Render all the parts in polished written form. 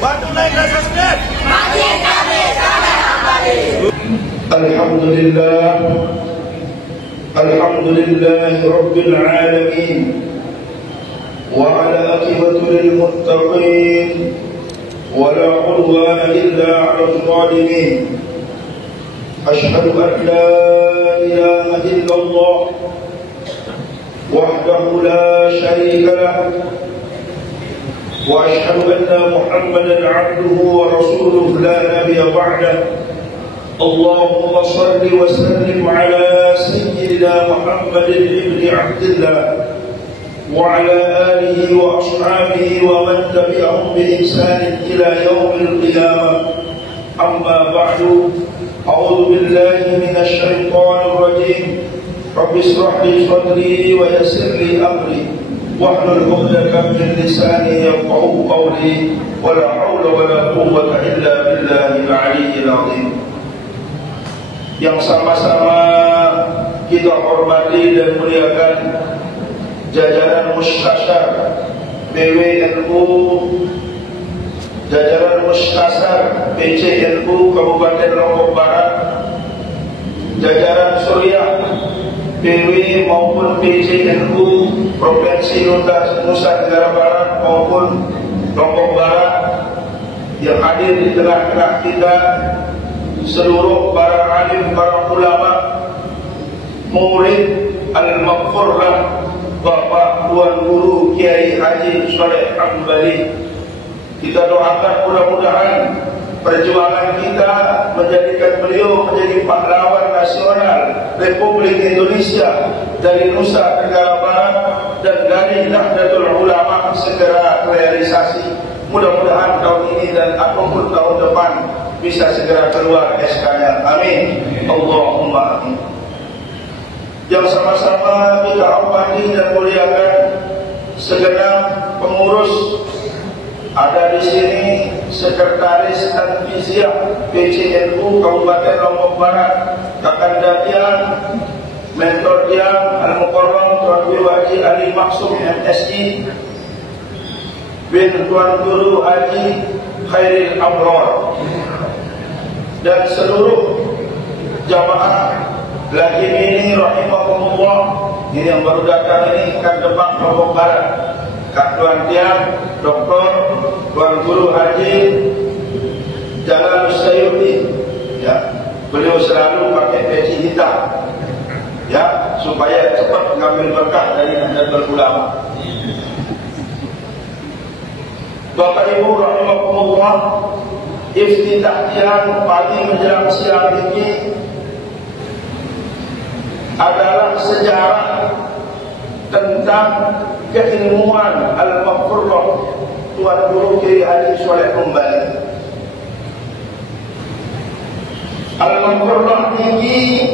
Waktu naik dan subscribe. Masjid kami sampai Hambali. Alhamdulillah Rabbil Alamin. Wa ala aqibatu lil muttaqin. Wa la udwana illa ala al-zalimin. Ashhadu an la ilaha illallah wahdahu la sharika lahu. وأشهد أن محمدا عبده ورسوله لا نبي بعده. اللهم صل وسلم على سيدنا محمد بن عبد الله وعلى آله وأصحابه ومن تبعهم بإحسان إلى يوم القيامة. أما بعد، أعوذ بالله من الشيطان الرجيم. رب اشرح لي صدري ويسر لي أمري واحلل عقدة من لساني يفقهوا قولي ولا حول ولا قوة إلا بالله العلي العظيم. Yang sama-sama kita hormati dan muliakan jajaran Mustasyar PWNU, jajaran Mustasar PCNU Kabupaten Lombok Barat, jajaran Suriah PW maupun PCNU Provinsi Nusa Tenggara Barat maupun Lombok Barat yang hadir di tengah-tengah kita, seluruh para alim, para ulama, murid Al-Maghfurlah Bapak Tuan Guru Kiai Haji Sholeh Hambali. Kita doakan mudah-mudahan perjuangan kita menjadikan beliau menjadi pahlawan nasional Republik Indonesia dari Nusa Tenggara Barat dan dari Nahdlatul Ulama segera realisasi. Mudah-mudahan tahun ini dan ataupun tahun depan bisa segera keluar SK-nya. Amin. Allahumma amin. Yang sama-sama kita hormati dan muliakan segenap pengurus. Ada di sini Sekretaris Tanfiziah PCNU Kabupaten Lombok Barat, Kakanda Tiang, Mentor Tiang, Al-Mukarram Tuan Guru Haji Ali Maksum MSI, bin Tuan Guru Haji Khairil Abror, dan seluruh jamaah lagi ini rahimahumullah. Ini yang baru datang ini kan Demak Lombok Barat, Kak Tuan Tiang, Doktor Tuan Guru Haji Jalal Sayuti, ya, beliau selalu pakai peci hitam, ya, supaya cepat mengambil berkah dari Nahdlatul Ulama. Bapak Ibu rahimahumullah, iftitah Tiang pagi menjelang siang ini adalah sejarah tentang keilmuan Al-Maghfurlah Tuan Guru Kiai Haji Sholeh Hambali. Al-Maghfurlah ini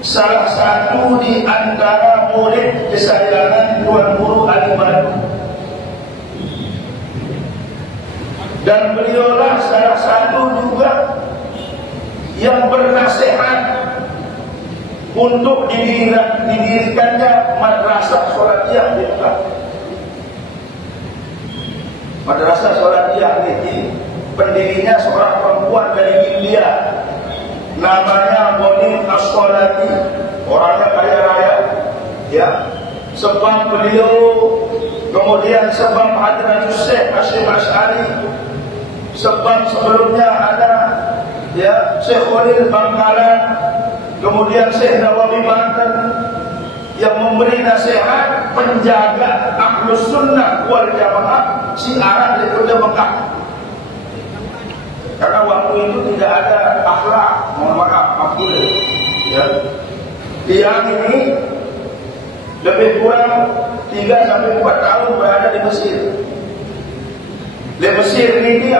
salah satu di antara murid kesayangan Tuan Guru Ali Badu, dan beliaulah salah satu juga yang bernasihat untuk didirikannya madrasah Sholatiyah di Mekah. Madrasah Sholatiyah ini pendirinya seorang perempuan dari India, namanya Monin As-Sholati, orangnya kaya raya, ya. Sebab beliau, kemudian sebab Hadratus Syekh Hasyim Asy'ari, sebab sebelumnya ada, ya, Syekh Khalil Bangkalan, kemudian Syekh Nawawi Banten, yang memberi nasihat penjaga Ahlus Sunnah wal Jamaah siaran di Kota Mekah. Karena waktu itu tidak ada akhlak, mohon maaf, ya. Tiang ini lebih kurang 3-4 tahun berada di Mesir. Di Mesir ini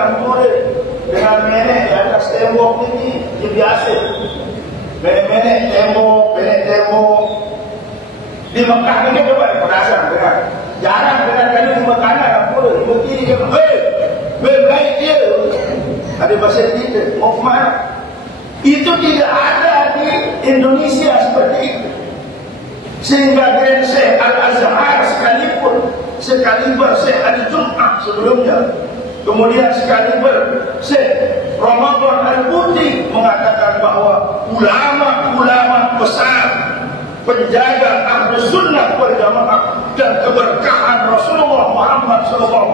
dengan nenek di atas tembok ini biasa. Menek tembok. Di Mekah ini coba penasaran dengan jarang dengan kali di makanan di kiri dia, baik dia. Ada bahasa kita mau kemana? Itu tidak ada di Indonesia seperti itu. Sehingga dengan Syekh Al-Azhar sekalipun, sekaliber Syekh Ali Jum'ah sebelumnya, Kemudian sekaliber Syekh Ramadan Al-Buti mengatakan bahwa ulama-ulama besar penjaga Ahlus Sunnah wal Jamaah dan keberkahan Rasulullah Muhammad SAW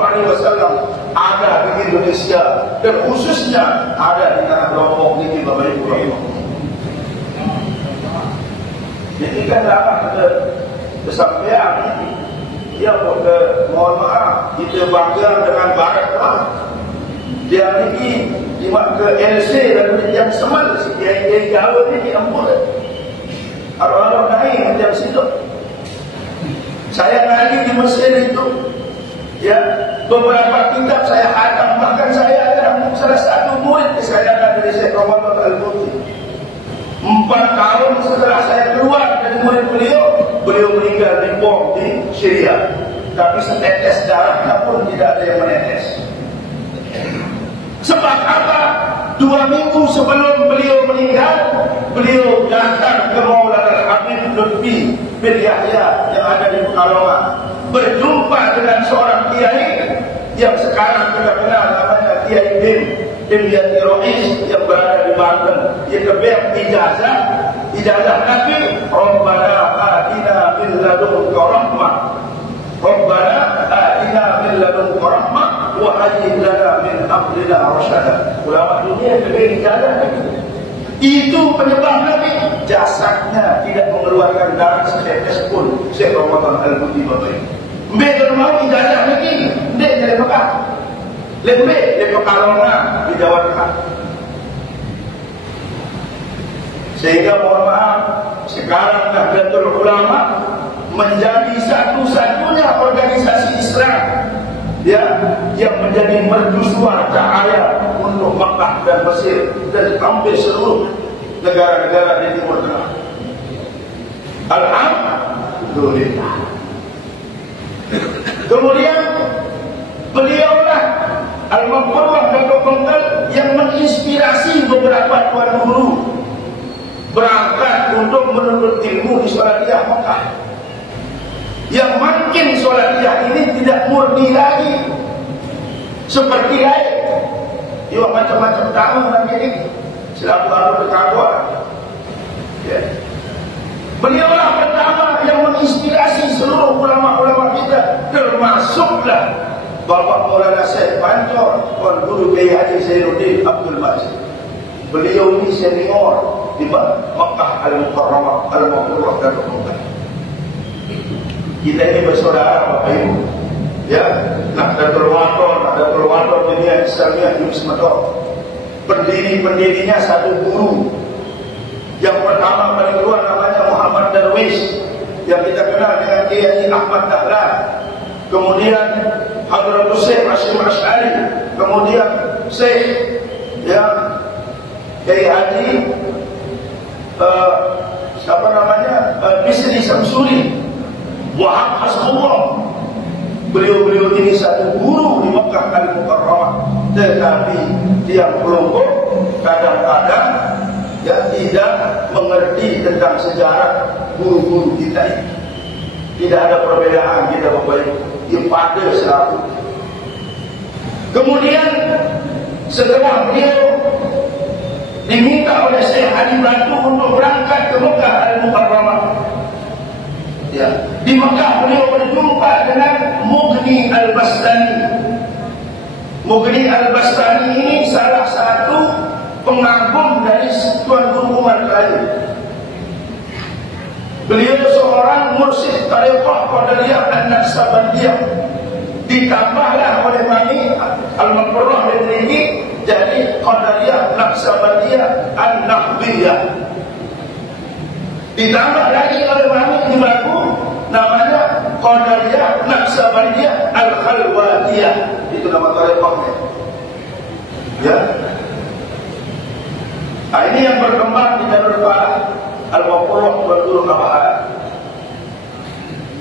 ada di Indonesia dan khususnya ada di tanah Lombok ini, Bapak Ibu. Jadi kan dapat kesampaian dia mohon maaf kita bangga dengan barat lah. Dia ini ke LC dan yang semal dia jauh ini ampun. Orang-orang naik macam situ. Saya ngaji di Mesir itu, ya beberapa kitab saya hatam, bahkan saya ada salah satu murid saya dari Syekh Ramadan Al-Buti. 4 tahun setelah saya keluar dari murid beliau meninggal di bom di Syria. Tapi setetes darahnya pun tidak ada yang menetes. Sebab apa? 2 minggu sebelum beliau meninggal, beliau datang ke Maulana Habib Lutfi bin Yahya yang ada di Pekalongan, berjumpa dengan seorang kiai yang sekarang kita kenal namanya Kiai Dimyati Rois yang berada di Banten. Dia keber ijazah Nabi, Rabbana atina min ladunka rahmah, Rabbana atina min ladunka rahmah wa hayyi lana min amrina rasyada. Ulama dunia keber ijazah itu penyebab Nabi jasadnya tidak mengeluarkan darah setetes pun. Syekh Ramadan Al-Buti Bapak. Mereka mau ijazah lagi, dia dari Mekah. Lebih dari Pekalongan di Jawa Tengah. Sehingga mohon maaf, sekarang Nahdlatul Ulama menjadi satu-satunya organisasi Islam yang menjadi mercusuar cahaya untuk Mekah dan Mesir dan hampir seluruh negara-negara di Timur Tengah. Alhamdulillah. Kemudian beliaulah Al-Maqurwah Datuk Bengkel yang menginspirasi beberapa tuan guru berangkat untuk menuntut ilmu di Salatiyah Mekah. Yang makin Salatiyah ini tidak murni lagi seperti lain. Ia macam-macam tahun lagi ini selalu ada berkawan. Ya. Beliaulah pertama yang menginspirasi seluruh ulama-ulama kita, termasuklah Bapak Maulana Syekh Pancor, Tuan Guru Kiai Haji Zainuddin Abdul Majid. Beliau ini senior di Mekah Al-Mukarramah, Al-Maqurwah dan Mekah. Kita ini bersaudara Bapak Ibu. Ya, Nahdlatul Wathon dunia Islamiyah di Ismador. Pendiri-pendirinya satu guru. Yang pertama paling luar namanya Muhammad Darwish, yang kita kenal dengan Kiai Ahmad Dahlan. Kemudian Hadratus Syekh Hashim Asy'ari, kemudian Syekh Kiai Haji siapa namanya Bisri Samsuri, Wahab Hasbullah. Beliau-beliau ini satu guru di Mekah Al-Mukarramah, tetapi tiang kelompok kadang-kadang tidak mengerti tentang sejarah guru-guru kita ini. Tidak ada perbedaan kita Bapak Ibu, dia pada selalu. Kemudian setelah beliau diminta oleh Syekh Ali Batu untuk berangkat ke Mekah Al-Mukarramah, ya, di Mekah beliau berjumpa dengan Mughni Al-Bastani. Mughni Al-Bastani ini salah satu pengagum dari Tuan Guru Umar Khalil. Beliau seorang mursyid Tariqah Qadariyah An-Naqsabandiyah. Ditambahlah oleh Mami Al-Maqurrah dan ini jadi Qadariyah Naqsabandiyah An-Nahbiyah. Ditambah lagi oleh Mami di Baku namanya Qadariyah Naqsabandiyah Al-Khalwatiyah. Itu nama Tariqahnya. Ya. Nah, ini yang berkembang di Darul Falah Al-Maqurrah Tuan Kabahar.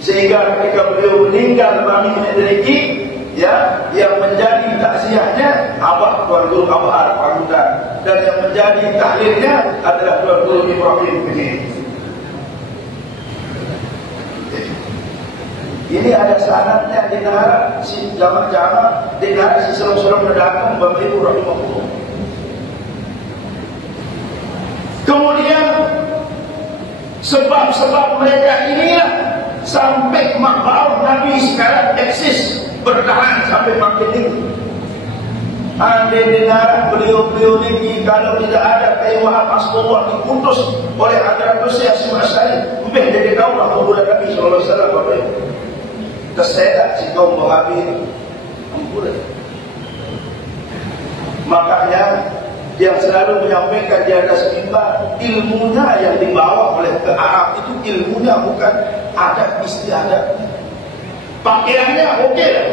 Sehingga ketika beliau meninggal Mami Medriki, ya, yang menjadi takziahnya Abah Tuan Guru Kabahar Pakutan, dan yang menjadi tahlilnya adalah Tuan Guru Ibrahim ini. Ini ada sanadnya di negara si jamaah-jamaah, di negara si selong-selong datang Bapak Ibu rahimahullah. Kemudian sebab-sebab mereka inilah sampai makhluk Nabi sekarang eksis bertahan sampai makin ini. Andai dengar beliau-beliau ini kalau tidak ada keimanan Rasulullah diputus oleh Hadrat Syekh Hasyim Asy'ari, mungkin jadi tahu lah kuburan Nabi sallallahu alaihi wasallam Bapak Ibu. Kesedak si kaum Wahabi kuburan. Makanya yang selalu menyampaikan di atas mimbar, ilmunya yang dibawa oleh ke Arab itu ilmunya bukan adat istiadat. Pakaiannya oke lah.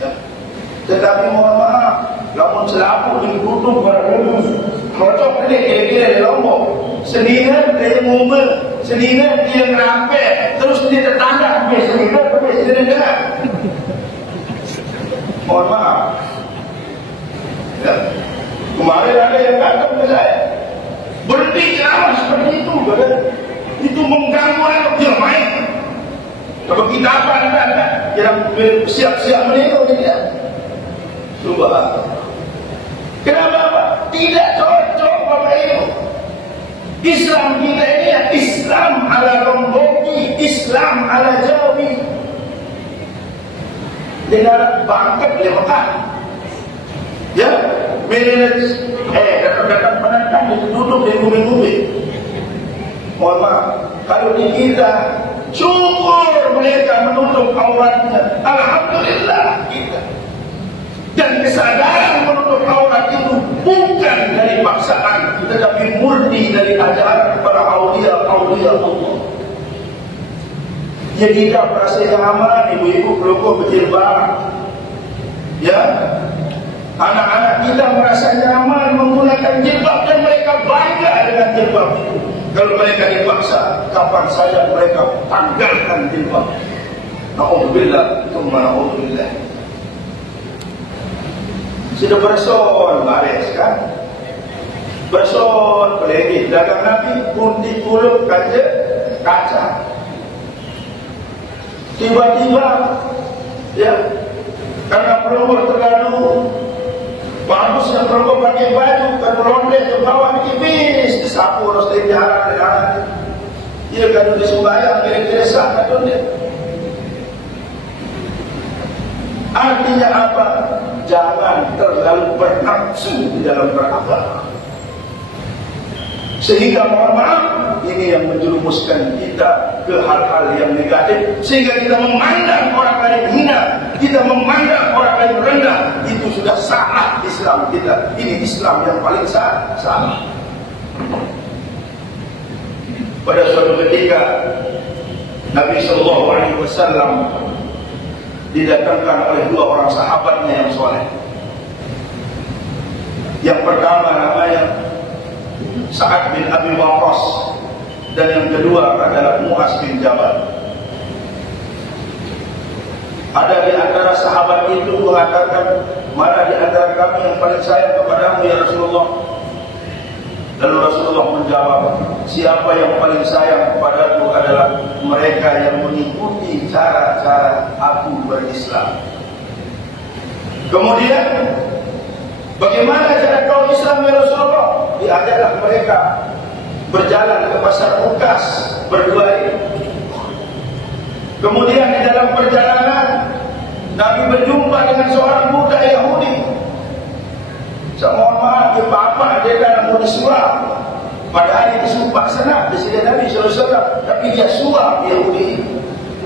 Ya. Tetapi mohon maaf, lamun selapu dikutuk pada dulu, kocok ini kira-kira di Lombok, seninan dia ngumel, seninan dia ngerampet, terus dia tetangga, seninan. Mohon maaf. Ya. Kemarin ada yang datang ke saya, berhenti ceramah seperti itu, itu mengganggu anak dia main. Kalau kita apa anda yang siap-siap menikah tidak? Subhanallah. Kenapa Pak? Tidak cocok Bapak Ibu. Islam kita ini ya Islam ala Romboki, Islam ala Jawi. Dengan bangkat lewat. Ya, datang penantang duduk di bumi-bumi. Mohon maaf, kalau di kita syukur mereka menutup auratnya, alhamdulillah kita. Dan kesadaran menutup aurat itu bukan dari paksaan, tetapi murni dari ajaran para aulia-aulia Allah. Jadi kita merasa nyaman, ibu-ibu pelukur berjilbab. Ya, anak-anak kita merasa nyaman menggunakan jilbab dan mereka bangga dengan jilbab itu. Kalau mereka dipaksa, kapan saja mereka tanggalkan jilbab. Na'udzubillah, tsumma na'udzubillah. Sudah berson baris kan? Berson pelegi dagang Nabi kunti kuluk kaca. Tiba-tiba ya, karena pelumur terlalu bagus yang perlu pakai baju kan ronde ke bawah tipis disapu harus dijarang. Ia kan disembahyang kira-kira sah kan dia. Artinya apa? Jangan terlalu bernafsu di dalam beragama. Sehingga mohon maaf, ini yang menjerumuskan kita ke hal-hal yang negatif. Sehingga kita memandang orang lain hina, kita memandang orang lain rendah. Itu sudah salah Islam kita. Ini Islam yang paling salah. Pada suatu ketika Nabi SAW didatangkan oleh dua orang sahabatnya yang soleh. Yang pertama namanya Sa'ad bin Abi Waqqas, dan yang kedua adalah Mu'az bin Jabal. Ada di antara sahabat itu mengatakan, mana di antara kami yang paling sayang kepadamu ya Rasulullah? Lalu Rasulullah menjawab, siapa yang paling sayang kepadaku adalah mereka yang mengikuti cara-cara aku berislam. Kemudian, bagaimana cara kau Islam ya Rasulullah? Diajarlah mereka berjalan ke pasar Ukas berdua ini. Kemudian di dalam perjalanan Nabi berjumpa dengan seorang budak Yahudi. Mohon maaf, dia bapak dia kan mau disuap. Padahal dia disumpah senang di sini Nabi SAW, tapi dia suap Yahudi.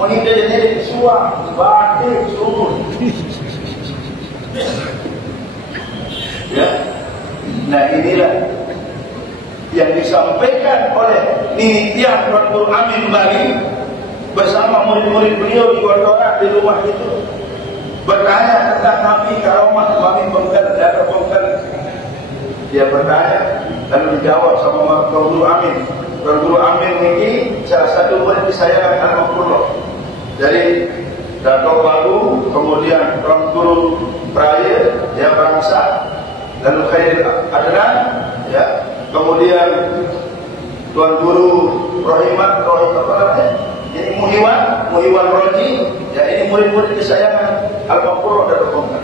Mau dia disuap, batik, suruh. Ya, nah inilah yang disampaikan oleh Nini Tiang Tuan Amin Bali bersama murid-murid beliau di Gondoran di rumah itu. Bertanya tentang Nabi Karomah Mami Bengkel, Dara Bengkel. Dia bertanya dan menjawab sama Tuan Guru Amin. Tuan Guru Amin ini salah satu murid disayangan Alhamdulillah. Jadi Dato' Baru, kemudian Tuan Guru Praya, ya Bangsa, lalu Khair Adnan, ya, kemudian Tuan Guru Rohimat, Ini Muhiwan Roji, ya ini murid-murid kesayangan Al-Maqfurah dan Al-Qamar.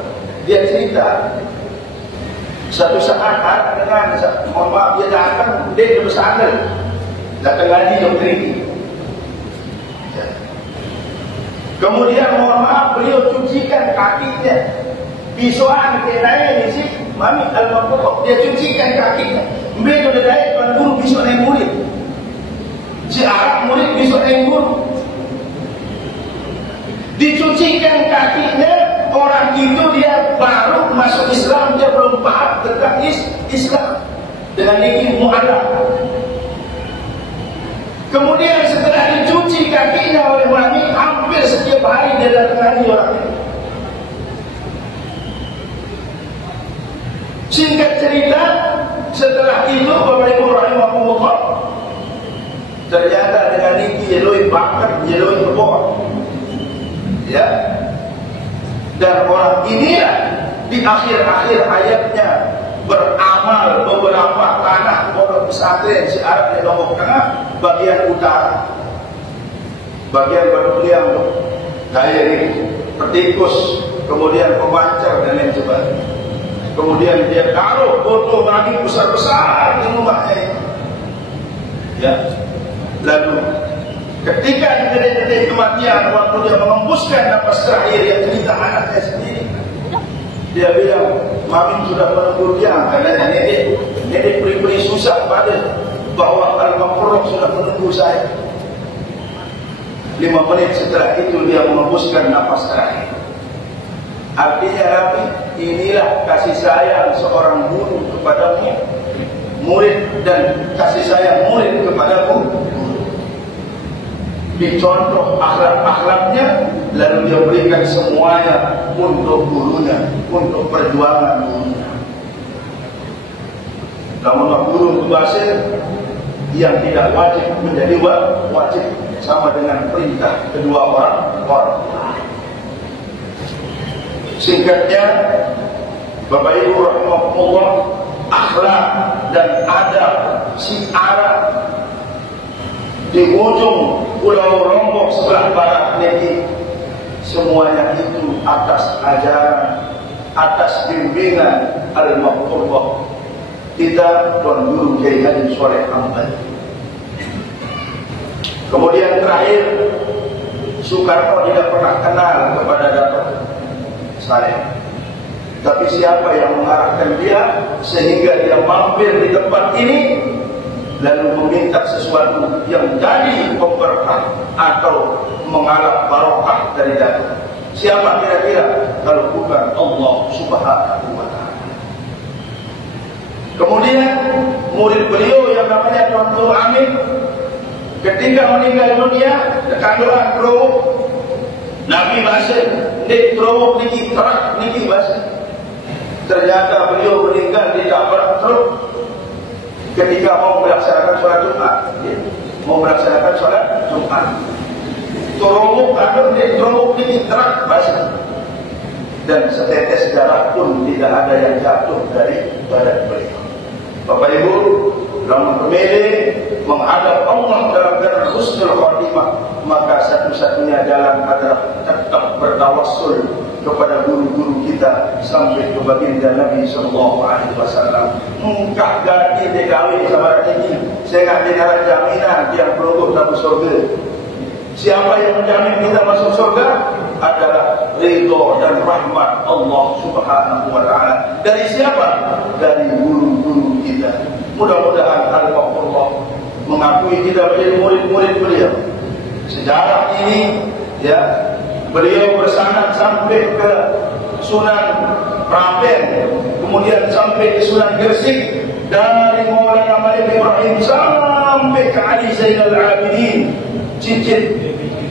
Dia cerita satu saat dengan, mohon maaf, dia datang, dia bersandar, datang ngaji yang tinggi. Ya. Kemudian mohon maaf, beliau cucikan kakinya. Bisuan kedai ni si Mami Al-Maqfurah, dia cucikan kakinya. Mereka dah naik tuan guru besok naik murid. Si Arab murid besok naik guru. Dicucikan kakinya, orang itu dia baru masuk Islam, dia belum paham tentang Islam. Dengan ini mu'alaf. Kemudian setelah dicuci kakinya oleh Mami, hampir setiap hari dia datang ngaji orang ini. Singkat cerita, setelah itu Bapak Ibu rahimahumullah, ternyata dengan ini jeloi bakar, jeloi kebor, ya. Dan orang inilah di akhir-akhir ayatnya beramal beberapa tanah pondok pesantren si Arab di Lombok Tengah bagian utara, bagian Batuliang, Dairi, Petikus, kemudian Pemancar dan lain sebagainya. Kemudian dia taruh foto Nabi besar-besar di rumahnya. Ya. Lalu ketika di detik-detik kematian, waktu dia mengembuskan nafas terakhir, yang cerita anaknya sendiri, dia bilang, Mami sudah menunggu dia, karena nenek beri susah pada bahwa Al-Maqfurah sudah menunggu saya. 5 menit setelah itu dia mengembuskan nafas terakhir. Artinya Nabi, inilah kasih sayang seorang guru kepada murid, dan kasih sayang murid kepada guru. Dicontoh akhlak-akhlaknya, lalu dia berikan semuanya untuk gurunya, untuk perjuangan gurunya. Namun guru mubasir yang tidak wajib menjadi wajib, sama dengan perintah kedua orang. Singkatnya, Bapak Ibu rahimahumullah, akhlak dan adab si Arab di ujung Pulau Lombok sebelah barat ini, semuanya itu atas ajaran, atas bimbingan Al-Maqfurah kita, Tuan Guru Kiai Haji Soleh Hambali. Kemudian terakhir, Soekarno tidak pernah kenal kepada Dato' Saleh. Tapi siapa yang mengarahkan dia sehingga dia mampir di tempat ini lalu meminta sesuatu yang jadi pemberkah atau mengalap barokah dari Dato'? Siapa kira-kira kalau bukan Allah Subhanahu wa ta'ala? Kemudian murid beliau yang namanya Tuan Guru Amin, ketika meninggal dunia, kandoran kerowok Nabi Basir, nek kerowok niki terak niki Basir. Ternyata beliau meninggal di tabrak truk ketika mau melaksanakan sholat Jumat. Mau melaksanakan sholat Jumat. Kerowok kandor, nek kerowok niki terak Basir. Dan setetes darah pun tidak ada yang jatuh dari badan beliau. Bapak Ibu, dalam memilih menghadap Allah dalam keadaan husnul khatimah, maka satu-satunya jalan adalah tetap bertawassul kepada guru-guru kita sampai ke baginda Nabi sallallahu alaihi wasallam. Mungkah ganti dikawin sama ini, saya nggak dengar jaminan yang peluk dalam surga. Siapa yang menjamin kita masuk surga adalah ridho dan rahmat Allah Subhanahu wa ta'ala. Dari siapa? Dari guru-guru kita. Mudah-mudahan Al-Maqfurah mengakui kita menjadi murid-murid beliau. Sejarah ini, ya, beliau bersanad sampai ke Sunan Prapen, kemudian sampai ke Sunan Gresik, dari Maulana Malik Ibrahim sampai ke Ali Zainal Abidin, cincin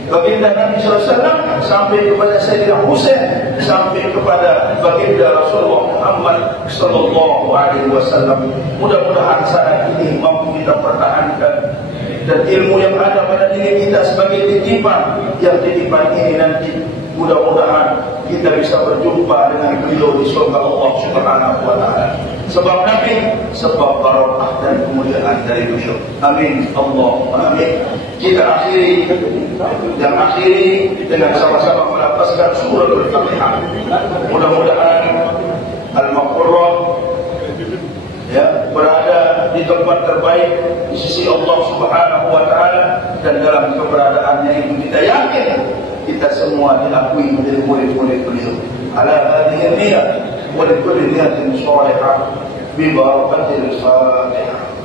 baginda Nabi SAW, sampai kepada Sayyidina Husain, sampai kepada baginda Rasulullah Muhammad sallallahu alaihi wasallam. Mudah-mudahan sanad ini mampu kita pertahankan, dan ilmu yang ada pada diri kita sebagai titipan, yang titipan ini nanti mudah-mudahan kita bisa berjumpa dengan beliau di surga Allah Subhanahu wa ta'ala. Sebab Nabi sebab barakah dan kemuliaan dari beliau. Amin. Allah. Amin. Kita akhiri dengan sama-sama melafazkan surah Al-Fatihah. Mudah-mudahan Al-Maqurrah berada di tempat terbaik di sisi Allah Subhanahu wa taala, dan dalam keberadaannya itu kita yakin kita semua diakui menjadi murid-murid beliau. Ala hadhihi niyyah wa li kulli niyatin shalihah bi barakatil Fatihah.